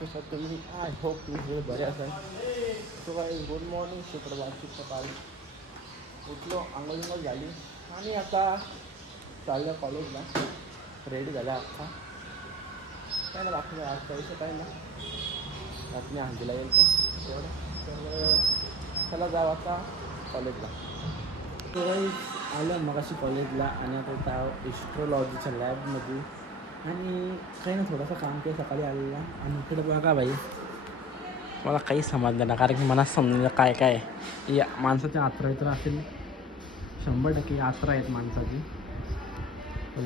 कशा तुम्ही I hope तुम्ही सगळे बरे असाल. सो काय गुड मॉर्निंग, शुक्रवारची सकाळी उठलो, आंघोळ झाली आणि आता चाललं कॉलेजला. रेडी झाला अख्खा काय ना बाकी आज पैसे काय ना रात्री हंडीला येईल का तेवढं. तर चला जाऊ आता कॉलेजला. तर आलं मग अशी कॉलेजला आणि आता एस्ट्रोलॉजीच्या लॅबमध्ये आणि काही ना थोडंसं काम केलं सकाळी आलेला. आणि इकडे बघा भाई मला काही समजलं ना, कारण की मला समजलं काय काय या माणसाच्या यात्रा तर असेल 100% यात्रा आहेत माणसाची.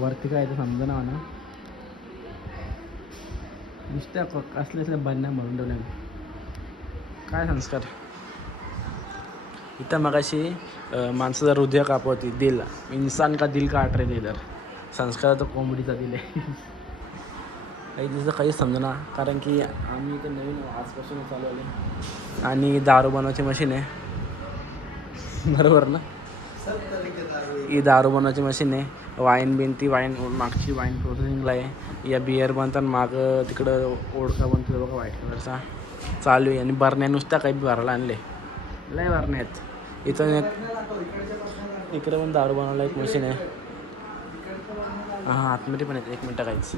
वरती काय तर समजा ना म्हणा नुसत्या असल्या असल्या बन्या म्हणून ठेवल्या काय संस्कार. इथं मगाशी माणसाचं हृदय कापवती दिल इंसान का दिल काट रहे थे इधर. संस्कार तर कॉमेडीचा दिल आहे. काही दिवसाचं काहीच समजना, कारण की आम्ही इथं नवीन आजपासून चालू आले आणि दारू बनवायची मशीन आहे. बरोबर ना, ही दारू बनवायची मशीन आहे. वाईन बिन ती वाईन मागची वाईन प्रोसेसिंगला आहे. या बिअर बनतात मागं तिकडं ओढका बनतो बघा व्हाईट कलरचा चालू आहे. आणि बरण्या नुसत्या काही भरायला आणले लय बरण्या आहेत. इथं इकडे पण दारू बनवायला एक मशीन आहे. हां आतमध्ये पण येते. 1 मिनटं काहीच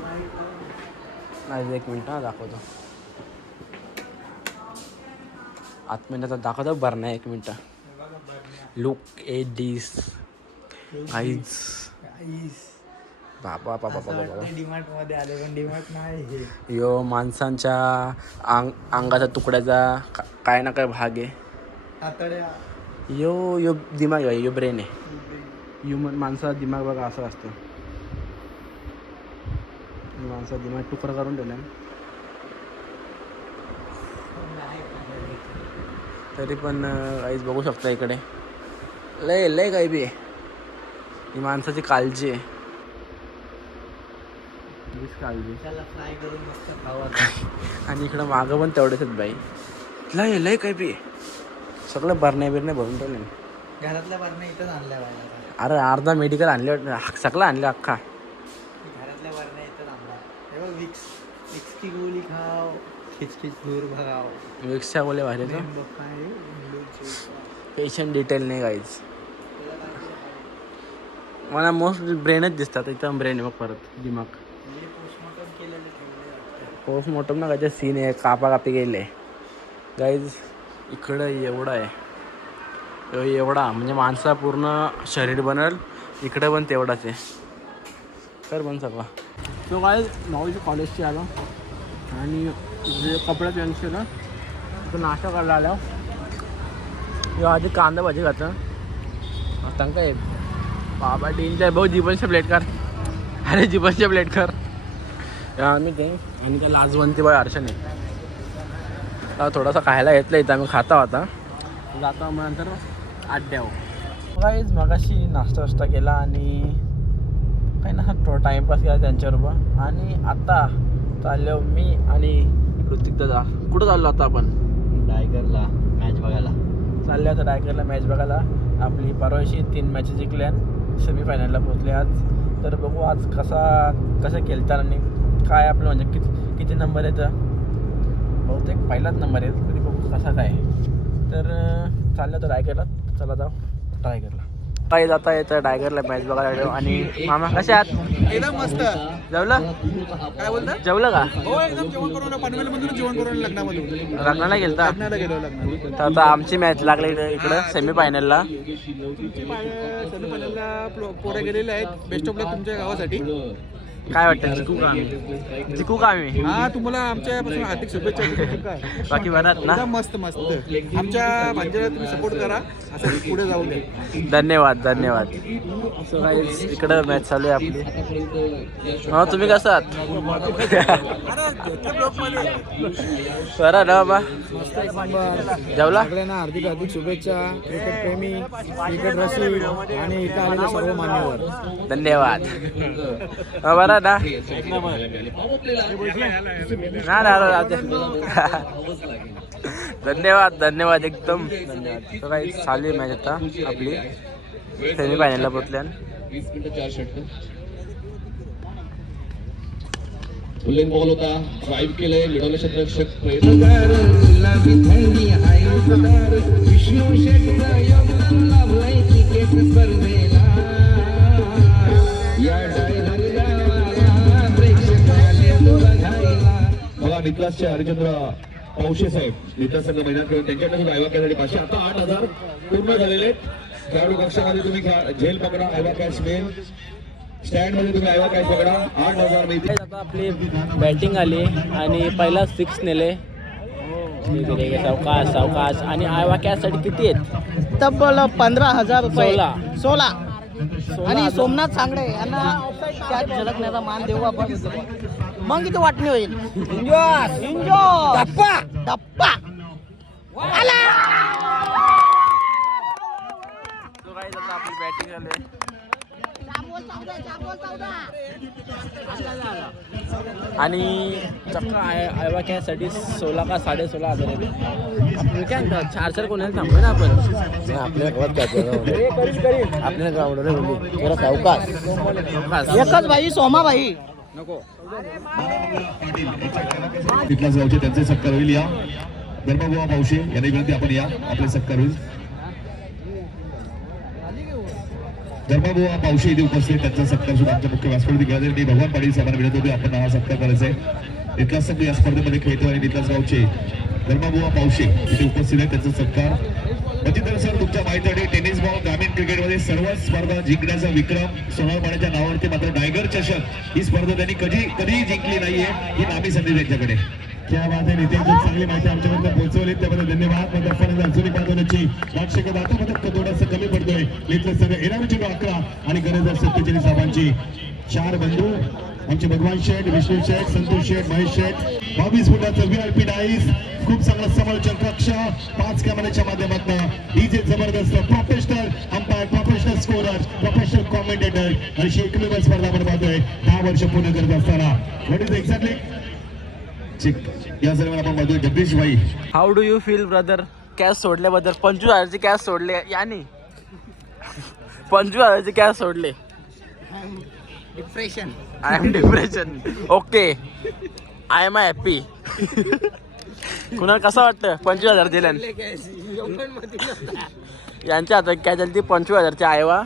नाही, 1 मिनटं दाखवतो आतमध्ये आता दाखवतो बरण्या. 1 मिनटं. Look at this eyes. बाबा बाबा बाबा डीमार्ट मध्ये आले पण डीमार्ट नाही. यो माणसांच्या अंगाचा तुकड्याचा काय ना काय भाग आहे. यो यो दिमाग आहे, यो ब्रेन आहे. ह्युमन माणसाचा दिमाग बघा असं असतं. माणसाचा दिमाग तुकडा करून ठेवला तरी पण काहीच बघू शकता इकडे लय लय काही बी आहे. ही माणसाची काळजी आहे. काळजी फ्राय करून मस्त खावा. आणि इकडं मागं पण तेवढेच आहेत बाई. लय लय काही बी सगळं बरण्या बिरण्या भरून ठेवले. घरातल्या बरण्या इथंच आणल्या पाहिजे. अरे अर्धा मेडिकल आणले सगळं आणलं अख्खा. घरातल्या बरण्या इथंच आणल्या. हे बघ विक्स विक्स की गोळी खाओ खिचखिच दूर भगाओ. विक्सच्या बोले भारी तो पेशंट डिटेल नाही काहीच. मला मोस्ट ब्रेनच दिसतात. इथं ब्रेन आहे मग परत दिमाग. पोस्टमॉर्टम केलेलं पोस्टमॉर्टम ना काहीतरी सीन आहे. कापाकापी गेले गाईज. इकडं एवढं आहे एवढा म्हणजे माणसा पूर्ण शरीर बनल. इकडं पण तेवढाच आहे. तर पण सगळं तो काय माऊची कॉलेजची आलो आणि जे कपडे चेंज केलं तो नाश्ता करायला आला. आधी कांदा भाजी खातं आता काय बाबा डेंजर भाऊ. जीवनच्या प्लेट कर. अरे जीवनच्या प्लेट कर आम्ही ते. आणि काय लाजवंती बाय हर्षाने थोडासा खायला घेतलं इथं आम्ही खाता होता. जाता मग नंतर अड्ड्याव काहीच मगाशी नाश्ता वास्ता केला आणि काही ना थोडा टाईमपास केला त्यांच्याबरोबर. आणि आता चाललो मी आणि ऋतिक दादा. कुठं चाललो आता आपण? टायगरला मॅच बघायला चालले आता टायगरला मॅच बघायला. आपली परवाशी 3 मॅचेस जिंकल्या सेमीफायनलला पोहोचले आज. तर बघू आज कसं खेळतात आणि काय आपलं म्हणजे किती नंबर आहेत. बहुतेक पहिलाच नंबर आहे तरी बघू कसा काय. तर चाललं तर टायगरला. चला जाऊ टायगरला. काही जाता येतं टायगरला मॅच बघायला. आणि मामा कसे आहात? एकदम मस्त. जेवलं? काय बोलता? जेवलं का? हो एकदम जेवण करून पनवेलमधून जेवण करून लग्नामधून लग्नाला गेलता? लग्नाला गेलो लग्नाला. तर आता आमची मॅच लागली इकडं सेमीफायनलला. सेमीफायनलला पोरं गेलेले आहेत. बेस्ट ऑफ लक तुमच्या गावासाठी. काय वाटतं जिकू का आम्ही? हा तुम्हाला आमच्यापासून हार्दिक शुभेच्छा. बाकी बरात ना? एकदम मस्त मस्त. आमच्या भांजेला तुम्ही सपोर्ट करा असं पुढे जाऊ द्या. धन्यवाद धन्यवाद. सो गाईस इकडं मॅच चालू आहे आपली. हा तुम्ही कसं आहात? बरं ना बाबा. जेवला? सगळ्यांना हार्दिक हार्दिक शुभेच्छा. क्रिकेट प्रेमी क्रिकेट रसिक आणि इथं आलेले सर्व मान्यवर धन्यवाद. बरं ना धन्यवाद धन्यवाद एकदम धन्यवाद. तर काही चालू आहे मॅच आता आपली सेमीफायनलला पोहोचल्या. फुल्लिंग बॉल होता ड्राईव्ह केलंय मिळवलं क्षेत्ररक्षक प्रयत्न बघा निकलासचे हरिचंद्र पावशे साहेब निकलास संघ मैदान खेळून त्यांच्याकडे सुद्धा आयवा कॅशसाठी 500 आता 8,000 पूर्ण झालेले खेळाडू कक्षामध्ये तुम्ही झेल पकडा आयवा कॅश मेन स्टँड मध्ये तुम्ही आयवा कॅश पकडा 8,000 मिळतील. आता आपली बॅटिंग आली आणि पहिला 6 नेले सावकाश सावकाश आणि आयवा कॅशसाठी किती आहेत तब्बल 15,000 रुपये 16 आणि सोमनाथ सांगडे यांना त्यात झलकण्याचा मान देऊ आपण मग किती वाटणी होईल धप्पा धप्पा आला आपली बॅटिंग आली आणि चक्का आयवा कॅशसाठी 16 का 16.5 हजार आहे काय म्हणतात 4 कोणाला थांबलो ना आपण आपल्या गावात आपल्या गावावर थोडा सावकाश एकच भाई सोमा भाई नको तिथलाच गावचे त्यांचे सत्कार होईल या धर्मबुवा पावशे यांनी विनंती आपण या आपले सत्कार होईल धर्मबुवा पावशे इथे उपस्थित त्यांचा सत्कार सुद्धा आमच्या मुख्य व्यासपीठावरती केला जाईल. मी भगवान पाटील साहेबांना विनंती होती आपण हा सत्कार करायचा आहे. इथलाच संघ या स्पर्धेमध्ये खेळतो आणि इथलाच गावचे धर्मबुवा पावशे इथे उपस्थित आहेत त्यांचा सत्कार मजिंदर सर तुमच्या माहितीसाठी टेनिस बॉल ग्रामीण क्रिकेटमध्ये सर्व स्पर्धा जिंकण्याचा विक्रम सोनार माण्याच्या नावावरती मात्र टायगर चषक ही स्पर्धा त्यांनी कधीही जिंकली नाहीये ही नामी संधी त्यांच्याकडे क्या बात आहे नितीन खूप चांगली माहिती आमच्यापर्यंत पोहोचवली त्याबद्दल धन्यवाद मात्र फरंद अजूनही पाहण्याची वार्षिक आता मदत थोडासा कमी पडतोय इथलं सगळं येणारे चेंडू 11 आणि गरज 47 साहेबांची 4 बंधू आमचे भगवान शेठ विष्णू शेठ संतोष शेठ महेश शेठ 22 फुटाचं VIP डाईस खूप चांगला समालोचन कक्ष 5 कॅमेऱ्याच्या माध्यमातून डीजे जबरदस्त professional umpire professional scorer professional commentator अशी एकमेव स्पर्धा आपण पाहतोय 10 वर्ष पूर्ण करत असताना व्हॉट इज एक्झॅक्टली या दरम्यान आपण पाहतोय जगदीश भाई how do you feel brother cash सोडल्याबद्दल 25,000ची कॅश सोडले यानी 25,000ची कॅश सोडले depression I am depression okay I am happy कुणाला कसं वाटतं 25,000 दिल्या यांच्या हातात काय झाली ती 25,000ची आयवा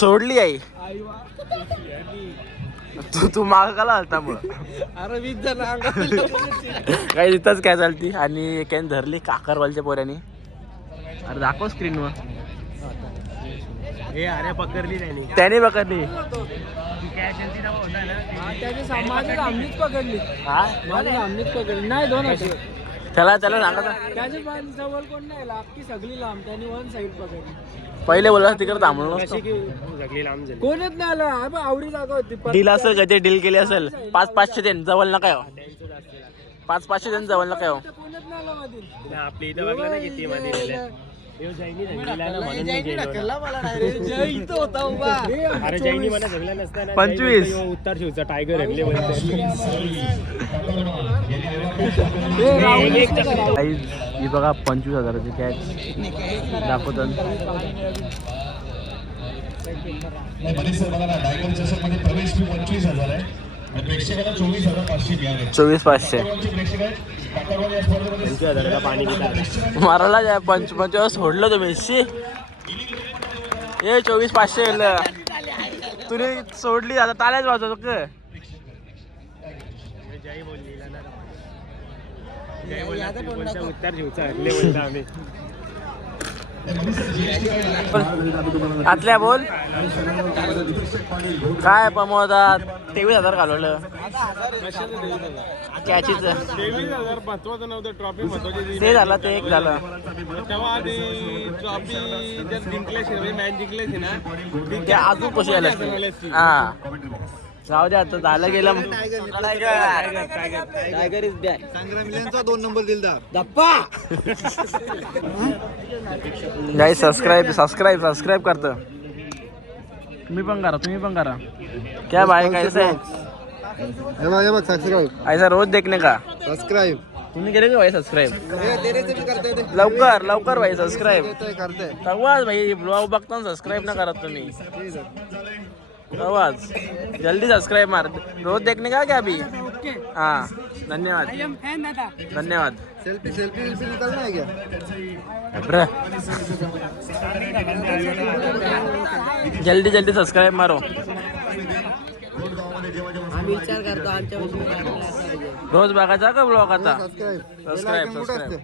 सोडली आई तू माग का आलता मग अरे 20 जण काही तिथंच काय चालती आणि काही धरली काकरवालच्या पोऱ्याने अरे दाखव स्क्रीनवर अरे पकडली त्याने पकडली आम्हीच पकडली आम्हीच पकडली नाही 2 त्याला सांगा त्याची जवळ कोण नाही लांब सगळी लांब त्यांनी 1 साईड पकडली पहिले बोला तिकडे थांबलो नसतो कोणच नाही आलं आवडी जागा होती डील असेल का ते डील केली असेल 500-500 देन जवळ नका हो 500-500 देन जवळ नका हो कोणच नाही आलं मध्ये आपली इथं बघला ना किती मध्ये अरे जैनी मला जगला नसताना 25 उत्तर शिवचा टायगर हरले ही बघा 25,000ची कॅच दाखवतात मनीष सर बघा ना टायगर चषक मध्ये प्रवेश फी 25,000 आहे आणि प्रेक्षकांना 24,500 मिळाले 24,500 प्रेक्षक आहेत काकरवाल या स्पर्धेमध्ये पाणी मारायला जाय 25 सोडलं तुम्ही शी हे 24,500 गेलं तुम्ही सोडली आता ताल्याच वाजवतो का उत्तर शिवचा हरले बोलता आम्ही आतल्या बोल काय प्रमोदात 23,000 घालवलं कॅचीच ते झालं ते एक झालं ते अजून कशी आलं हा जाऊ दे आता झालं गेलं टायगर इज बॅक संग्रामीचा 2 नंबर दिलदार धप्पा गाईस सबस्क्राईब करतं तुम्ही पण करा क्या भाई कैसे हे बघ सबस्क्राइब ऐसा रोज देखने का सबस्क्राइब तुम्ही केले का भाई सबस्क्राईब तेरे से भी करते थे लवकर भाई सबस्क्राईब करते तेव्हाच भाई ब्लॉग बघताना सबस्क्राईब ना करत तुम्ही आवाज जल्दी सब्सक्राइब मार, रोज देखने का क्या अभी? हाँ धन्यवाद धन्यवाद। सेल्फी निकलना है क्या? जल्दी जल्दी सब्सक्राइब मारो। आम्ही विचार करतो आमच्या रोज बघायचा का ब्लॉग आता? सबस्क्राईब सबस्क्राईब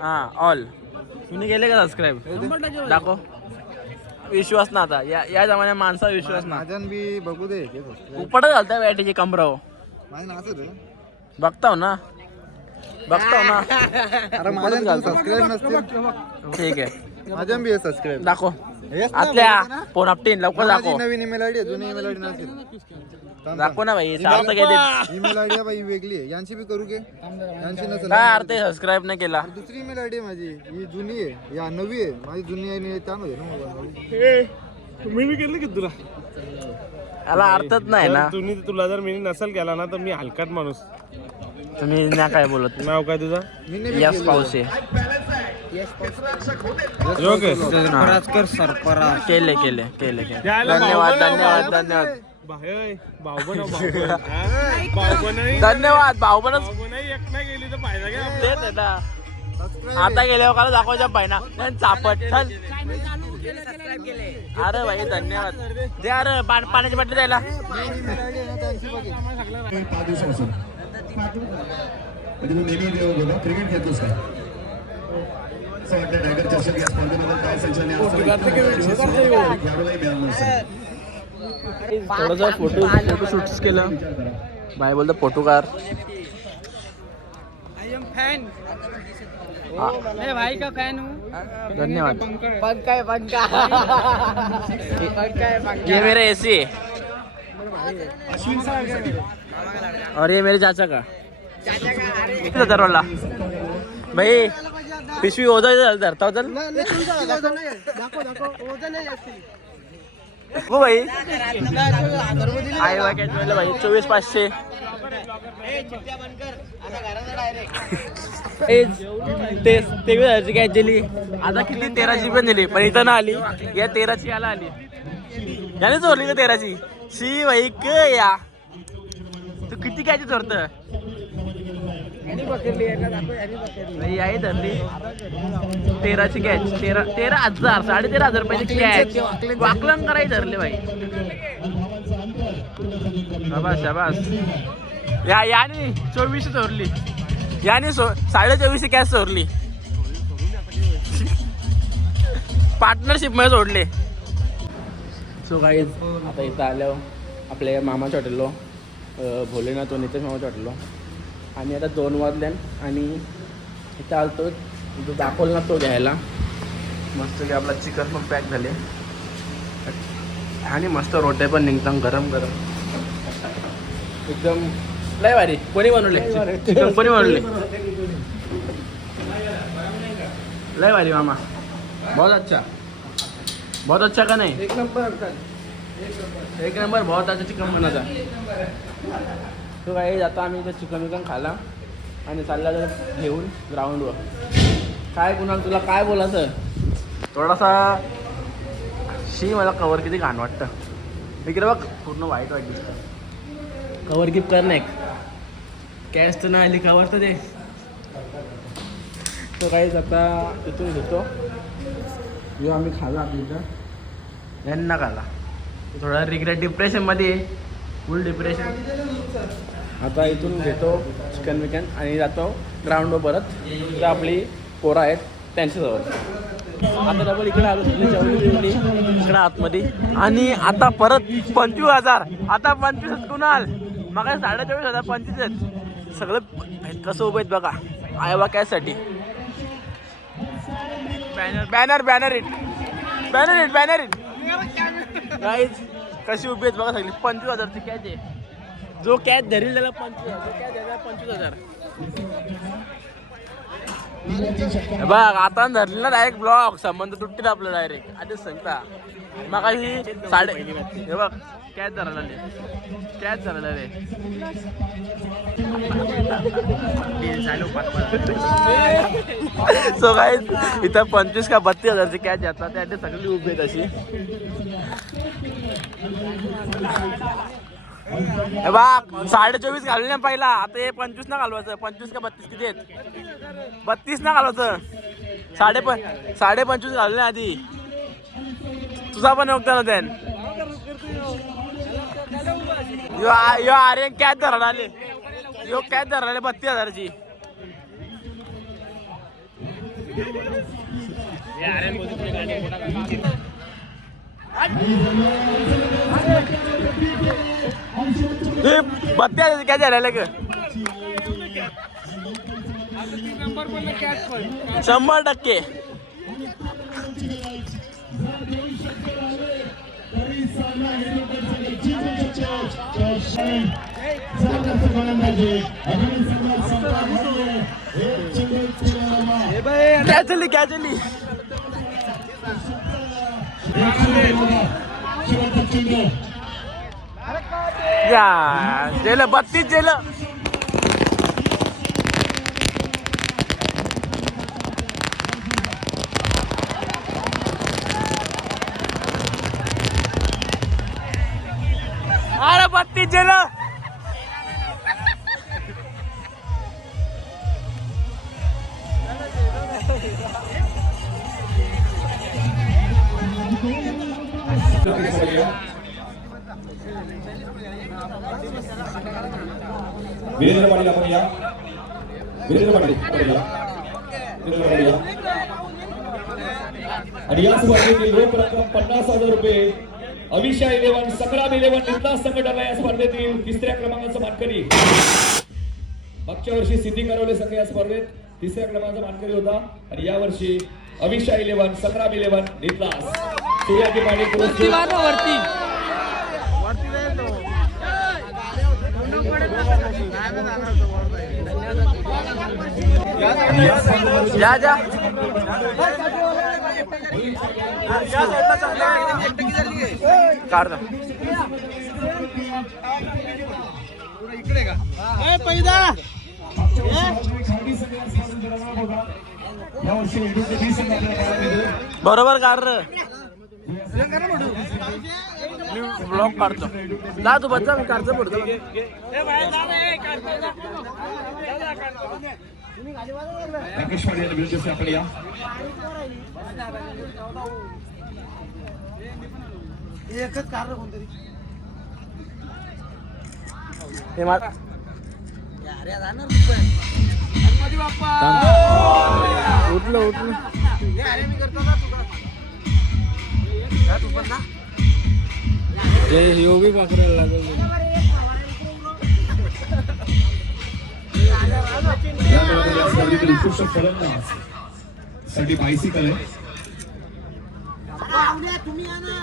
हां ऑल. तुम्ही केले का सबस्क्राईब? दाखव. विश्वास ना आता या जमान्यात माणसा विश्वास ना. माझ्यान बी बघू दे. उपट घालता बॅटीची कमराव. माझं नाचत आहे. बघताव ना. अरे माझ्या सबस्क्राईब नसते. ठीक आहे माझ्या बी सबस्क्राईब दाखव. आतल्या पोरापटीन लवकर दाखव. नवीन ईमेल आयडी आहे, जुनी ईमेल आयडी नसेल. दाखव ना भाई. सार्थ घेते ईमेल आयडी आहे बाई वेगळी आहे. यांची बी करू के? यांची नसेल. काय अर्थ सबस्क्राईब नाही केला. दुसरी ईमेल आयडी आहे माझी, ही जुनी आहे, या नवी आहे. माझी जुनी आहे त्यामध्ये ना. मी बी केलं की तुला याला अर्थच नाही ना. तुला जर मी नसेल केला ना तर मी हलकाट माणूस. तुम्ही ना काय बोलत. नाव काय तुझं? यस पावसे सरफराजकर सरफराज. केले धन्यवाद धन्यवाद धन्यवाद धन्यवाद. भाऊबनच एक नाही गेली तर फायदा घ्या. तेच आहे ना. आता गेल्यावर काल दाखवायच्या पाहिना चापट चल. अरे भाई धन्यवाद. दे अरे पाण्याची बाटली द्यायला. 5 दिवसापासून म्हणजे तू नेहमी क्रिकेट खेळतोस का? असं वाटतं टायगर चषक या स्पर्धेबद्दल काय संचलने थोडंसं फोटोशूट केलं. बाय बोलतो फोटो कार. भाई का फॅन हूँ. धन्यवाद. पंखा ये मेरा एसी है और ये मेरे चाचा का. किती दरवाला भाई पिशवी ओझा धरता होता हो भाई. आई वा कॅच मिळालं भाई 24,500. ते कॅच दिली. आता किती 13ची पण दिली पण इथं ना आली. या 13ची याला आली. याने चोरली का 13ची? शी भाई क या तू किती कॅच चोरत भाई? आई धरली 13ची कॅच. 13,000 13,500 रुपयाची कॅच. वाकलन करायची धरले भाई. शाबास शाबास. याने 24 चोरली. याने 24.5 कॅच चोरली. पार्टनरशिप मध्ये सोडले. सो गाईज आता इथं आल्यावर आपल्या मामाच्या हॉटेललो भोलेनाथ नितेश मामाच्या हॉटेललो आणि आता 2 वाजल्यान आणि इथं आलतो. इथं दाखवलं ना तो घ्यायला. मस्त की आपला चिकन पण पॅक झाले आणि मस्त रोटे पण निघतात गरम गरम एकदम लय भारी. कोणी बनवले चिकन? कोणी बनवले? लय भारी मामा. बहुत अच्छा का नाही? एक नंबर बहुत अच्छा चिकन बनवता. तो काही आता आम्ही इथं चिकन विकन खाला आणि चालला जर घेऊन ग्राउंडवर. काय कुणाल तुला काय बोलायचं? थोडासा शी मला कवर किती घाण वाटतं. इकडे बघ पूर्ण वाईट दिसतं. कवर गिफ्ट कर नाही कॅश तर नाही आली कवर तर दे. तो काहीच आता इथून घेतो. जो आम्ही खाला आपल्या इथं यांना खाला. थोडा रिग्रेट डिप्रेशनमध्ये फुल डिप्रेशन. आता इथून घेतो चिकन विकन आणि जातो ग्राउंडवर परत. तर आपली पोरं आहेत त्यांच्याजवळ. आता डबल इकडे आलो जेवली इकडे आतमध्ये आणि आता परत 25,000. आता 25 कुणाल मग 24,500 25 आहेत. सगळं कसं उभं आहेत बघा आयवा कॅचसाठी. बॅनर इट गाईज कशी उभी आहेत बघा सगळी. 25,000ची कॅच आहे. जो कॅच धरील त्याला 25,000. बघ आता धरली ना डायरेक्ट ब्लॉक. संबंध तुटतील आपलं डायरेक्ट आधीच सांगता. मग ही साडे हे बघ कॅच धरायला रे सो काय इथं 25 का 32,000ची कॅच येतात त्यासाठी सगळी उभी आहेत अशी. हे बघ 24.5 घालले ना पहिला, आता हे 25 ना घालवायचं. 25 का 32 किती आहेत? 32 ना घालवायचं. 25.5 घालले ना आधी. तुझा पण योगदान होते. यो आर्यन कॅच धरायला आले. यो कॅच धरायला 32,000ची. हे 32,000ची कॅच धरायला ग 100%. क्या चली या जेल 32 जेल. अरे 32 जेल. वीरेंद्र पाटील आपण या. वीरेंद्र पाटील आणि या स्पर्धेतील रोख रक्कम 50,000 रुपये अविशा 11 संग्राम 11 निंदा संघटना या स्पर्धेतील 3ऱ्या क्रमांकाचा मानकरी. मागच्या वर्षी सिद्धी करवले संघ या स्पर्धेत 3ऱ्या क्रमांकाचा मानकरी होता आणि या वर्षी अविशा 11 संग्राम 11 निंदास सूर्याजी पाटील पुरस्कार वरती जा जा काढ ना. बरोबर काढ रे. ब्लॉक काढतो. जा तू बच्चा मी काढतो पुढचं. आपण या. एकच कार कोणतरी हे मा उठलो मी करतो ना तू पण ना योगी पाकरायला लागेल. साठी बायसिकल आहे. तुम्ही या ना.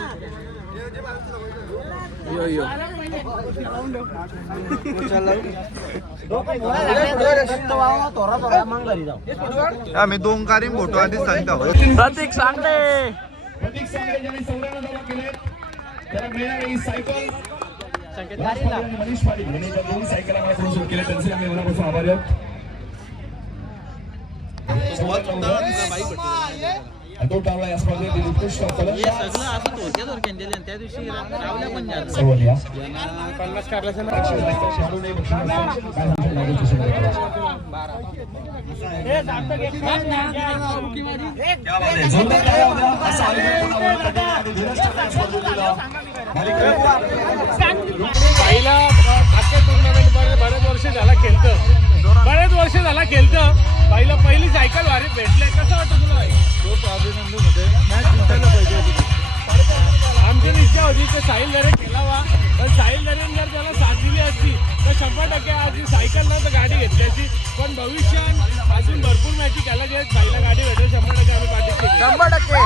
यो आम्ही 2 कारीम फोटो आधीच सांगतो. प्रतीक सांगते. प्रतीक सांगते ज्यांनी 94 धावा केले त्याला मिळणारी सायकल. मनीष पाटील यांनी 2 सायकल आम्हाला प्रोत्साहित केले त्यांचे आम्ही मनापासून आभारी आहोत. तो टावला या स्पर्धेतील उत्कृष्ट फलंदाज. त्या दिवशी रावल्या पण झालं. सवलिया 50 काढल्याचं ना. खेळाडूने बक्षीस काय पहिला आजच्या टुर्नामेंटमध्ये बरेच वर्ष झाला खेळतं. पहिली सायकल वारी भेटले. कसं वाटतं तुला? खूप अभिनंदन होते. मॅच जिंकायला पाहिजे होती. आमची इच्छा होती की साहिल दरे खेळावा, पण साहिल दरेने जर त्याला साथ दिली असती तर 100% आज सायकल ना तर गाडी घेतली असती. पण भविष्यात अजून भरपूर मॅची खेळायला जे साहिलला गाडी भेटेल 100% आम्ही पार्टिसिपेट केली. 100%.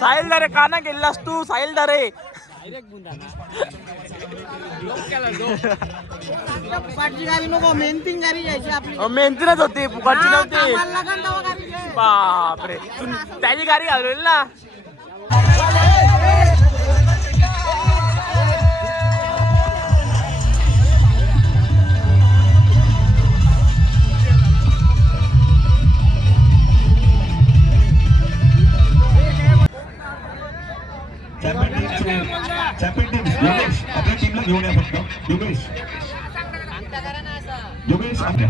साहिल दरे का ना गेलास तू? साहिल दरे गाडी नको, मेहनतीन गाडी घ्यायची आपली. मेहनतीनच होती, फुकटची नव्हती. कामाला लागन तेव्हा गाडी घे. बापरे तू त्याची गाडी घालवली ना. चॅम्पियन टीम योगेश आपल्या टीमला घेऊन या फक्त. योगेश आपल्या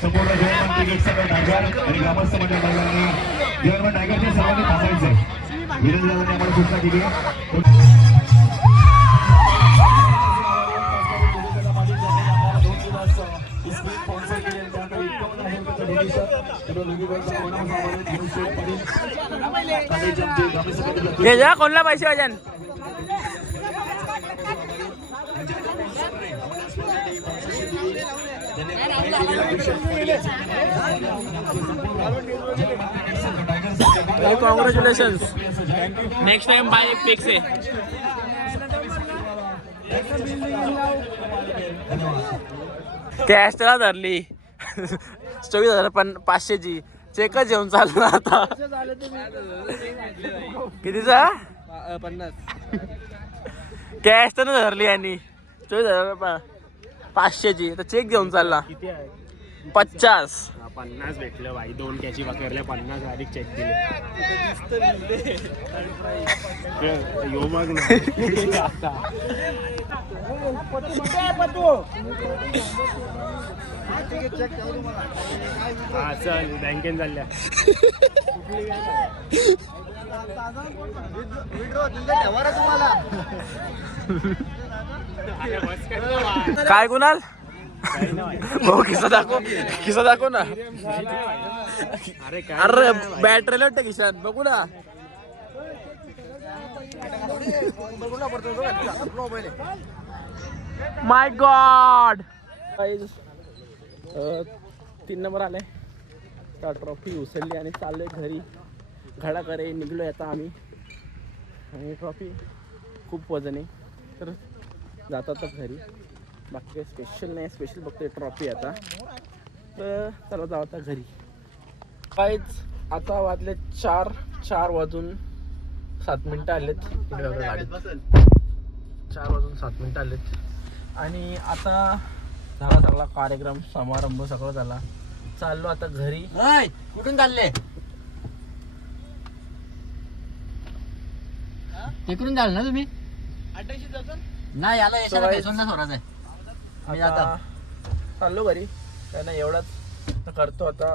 संपूर्ण जयमान क्रिकेटचा टायगर आणि ग्रामस्थ मंडळ महिलांनी जयमान टायगरच्या सर्वांनी थांबायचंय. विनंती दादांनी आम्हाला सूचना केली आहे. घे जा कोणला पैसे वजन. Congratulation. Next time by fix आहे. कॅश त्याला धरली 24,500ची. चेकच येऊन चालला आता. कितीचा 50. कॅश तर धरली यांनी 24,500ची. तर चेक घेऊन चालला 50. 50 भेटलं भाई. 2 कॅची पकडल्या 50 अधिक चेक दिले. यो मग ना हा चल बँकेन चालल्या. काय कुणाल भाऊ खिसा दाखव. खिसा दाखव ना. अरे बॅटरी वाटतं खिशात बघू ना. माय गॉड. 3 नंबर आलाय. त्या ट्रॉफी उचलली आणि चाललोय घरी. घडाकडे निघलोय आता आम्ही. आणि ट्रॉफी खूप वजन आहे तर जातातच घरी. बाकी काही स्पेशल नाही. स्पेशल फक्त ट्रॉफी आता. तर चला जाऊ आता घरी. काहीच आता वाजले 4 वाजून 7 मिनटं आलेत. गाडीत 4 वाजून 7 मिनटं आलेत. आणि आता झाला सगळा कार्यक्रम समारंभ सगळं झाला. चाललो आता घरी. कुठून चालले? तिकडून जाल ना तुम्ही? नाही याला यशाला बेसोनला सोडायचं आहे. आता चाललो घरी. त्यांना एवढाच करतो आता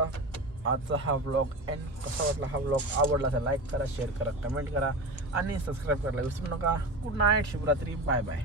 आजचा हा ब्लॉग. अँड कसा वाटला हा ब्लॉग? आवडला असेल लाईक करा, शेअर करा, कमेंट करा आणि सबस्क्राईब करायला विसरू नका. गुड नाईट, शुभरात्री, बाय बाय.